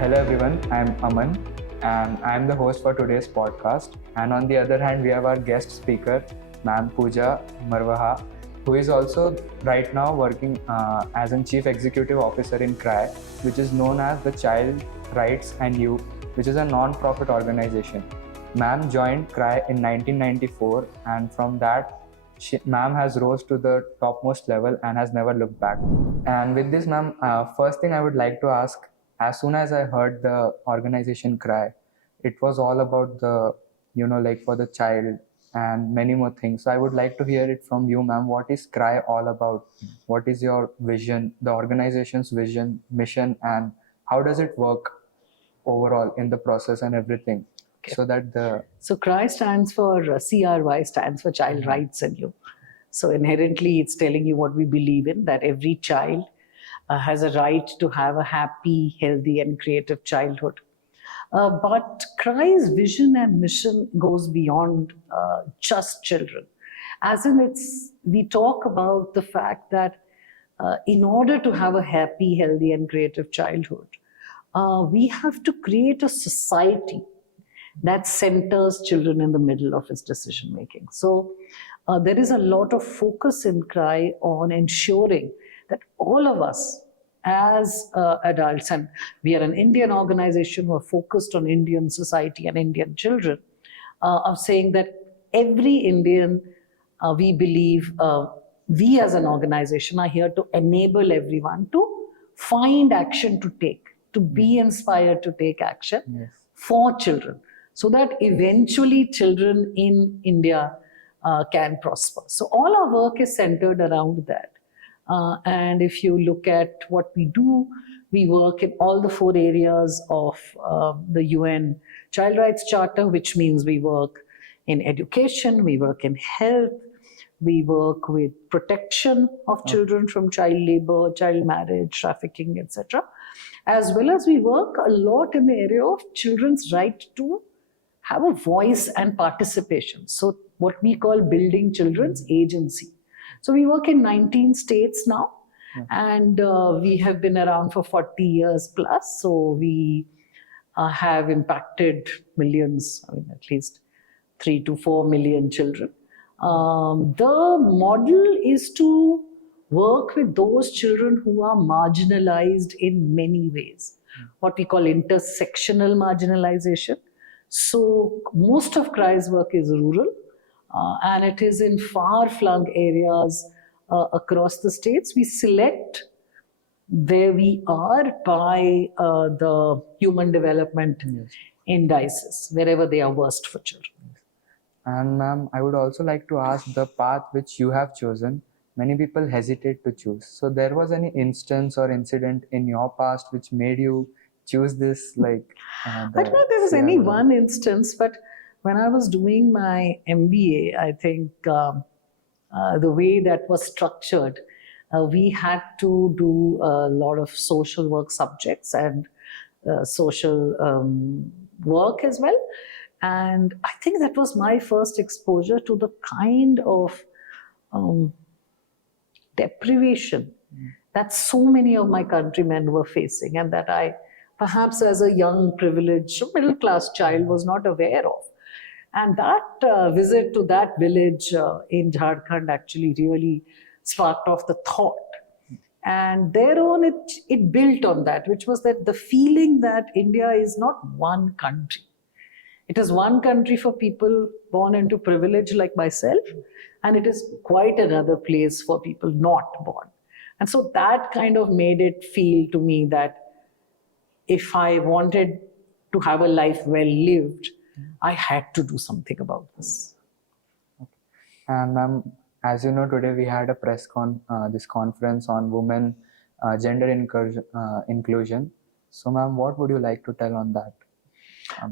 Hello everyone, I'm Aman and I'm the host for today's podcast. And on the other hand, we have our guest speaker, Ma'am Puja Marwaha, who is also right now working as a Chief Executive Officer in CRY, which is known as the Child Rights and Youth, which is a non-profit organization. Ma'am joined CRY in 1994 and from that, Ma'am has rose to the topmost level and has never looked back. And with this, ma'am, first thing I would like to ask, as soon as I heard the organization CRY, it was all about the, like for the child and many more things. So I would like to hear it from you, ma'am. What is CRY all about? What is your vision, the organization's vision, mission, and how does it work overall in the process and everything? Okay. So CRY stands for CRY stands for Child Rights and Youth. So inherently, it's telling you what we believe in, that every child has a right to have a happy, healthy, and creative childhood. But CRY's vision and mission goes beyond just children. As in, we talk about the fact that in order to have a happy, healthy, and creative childhood, we have to create a society that centers children in the middle of its decision making. So there is a lot of focus in CRY on ensuring that all of us as adults, and we are an Indian organization who are focused on Indian society and Indian children, are saying that every Indian, we believe, we as an organization are here to enable everyone to find action to take, to be inspired to take action for children, so that eventually children in India can prosper. So all our work is centered around that. And if you look at what we do, we work in all the 4 areas of the UN Child Rights Charter, which means we work in education, we work in health, we work with protection of children from child labor, child marriage, trafficking, etc. As well as we work a lot in the area of children's right to have a voice and participation. So what we call building children's agency. So we work in 19 states now, and we have been around for 40 years plus. So we have impacted millions, at least 3 to 4 million children. The model is to work with those children who are marginalized in many ways, what we call intersectional marginalization. So most of CRY's work is rural, and it is in far-flung areas across the states. We select where we are by the human development indices, wherever they are worst for children. And ma'am, I would also like to ask the path which you have chosen. Many people hesitate to choose. So there was any instance or incident in your past which made you choose this? I don't know if there was any one instance, but when I was doing my MBA, I think the way that was structured, we had to do a lot of social work subjects and social work as well. And I think that was my first exposure to the kind of deprivation that so many of my countrymen were facing, and that I, perhaps as a young, privileged, middle-class child, was not aware of. And that visit to that village in Jharkhand actually really sparked off the thought. And thereon it built on that, which was that the feeling that India is not one country. It is one country for people born into privilege like myself, and it is quite another place for people not born. And so that kind of made it feel to me that if I wanted to have a life well lived, I had to do something about this. Okay. And ma'am, as you know, today we had a this conference on women gender inclusion. So ma'am, what would you like to tell on that?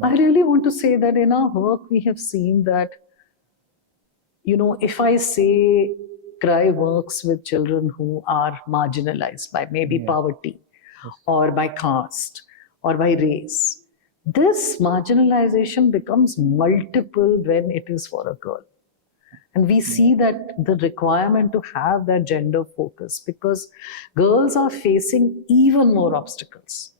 I really want to say that in our work, we have seen that, if I say CRY works with children who are marginalized by maybe poverty or by caste or by race, this marginalization becomes multiple when it is for a girl. And we see that the requirement to have that gender focus, because girls are facing even more obstacles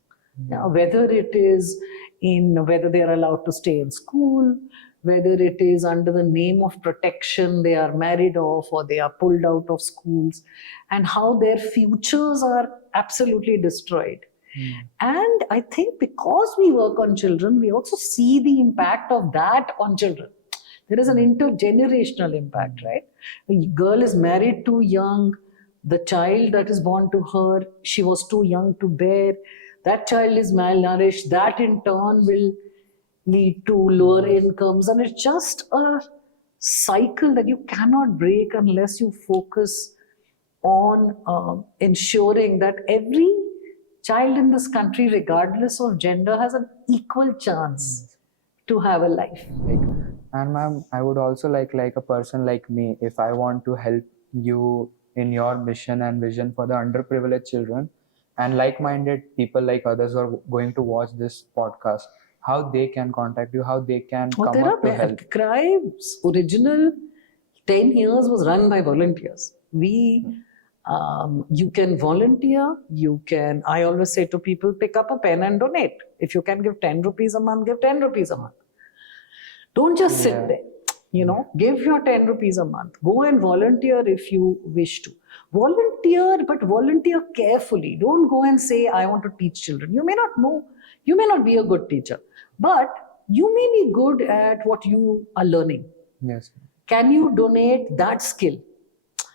Whether it is in whether they are allowed to stay in school, whether it is under the name of protection they are married off or they are pulled out of schools, and how their futures are absolutely destroyed. And I think because we work on children, we also see the impact of that on children. There is an intergenerational impact, right? A girl is married too young, the child that is born to her, she was too young to bear, that child is malnourished, that in turn will lead to lower incomes. And it's just a cycle that you cannot break unless you focus on ensuring that every child in this country, regardless of gender, has an equal chance to have a life. And ma'am, I would also like a person like me, if I want to help you in your mission and vision for the underprivileged children and like-minded people like others who are going to watch this podcast, how they can contact you, how they can come up to help. Crime's original 10 years was run by volunteers. You can volunteer, I always say to people, pick up a pen and donate. If you can give 10 rupees a month, give 10 rupees a month. Don't just sit there, give your 10 rupees a month. Go and volunteer if you wish to. Volunteer, but volunteer carefully. Don't go and say, I want to teach children. You may not know, you may not be a good teacher, but you may be good at what you are learning. Yes. Can you donate that skill?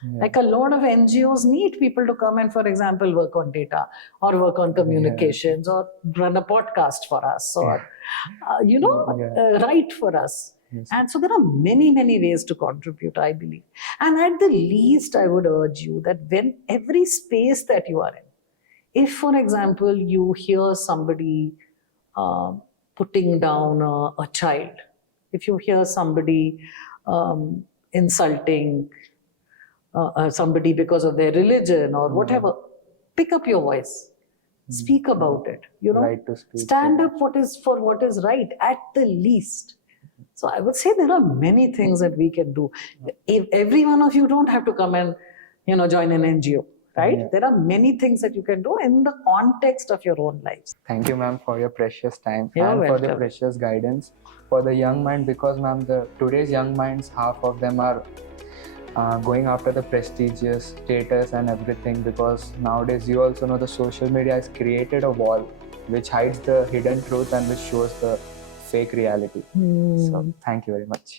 Like a lot of NGOs need people to come and, for example, work on data or work on communications or run a podcast for us or, write for us. Yes. And so there are many, many ways to contribute, I believe. And at the least, I would urge you that when every space that you are in, if, for example, you hear somebody putting down a child, if you hear somebody insulting somebody because of their religion or whatever, pick up your voice, speak about it, right to speak, stand up what is right at the least. So I would say there are many things that we can do. If every one of you don't have to come and join an NGO, right? There are many things that you can do in the context of your own lives. Thank you, ma'am, for your precious time. You're and welcome. For the precious guidance for the young mind, because ma'am, today's young minds, half of them are going after the prestigious status and everything, because nowadays you also know the social media has created a wall which hides the hidden truth and which shows the fake reality. So thank you very much.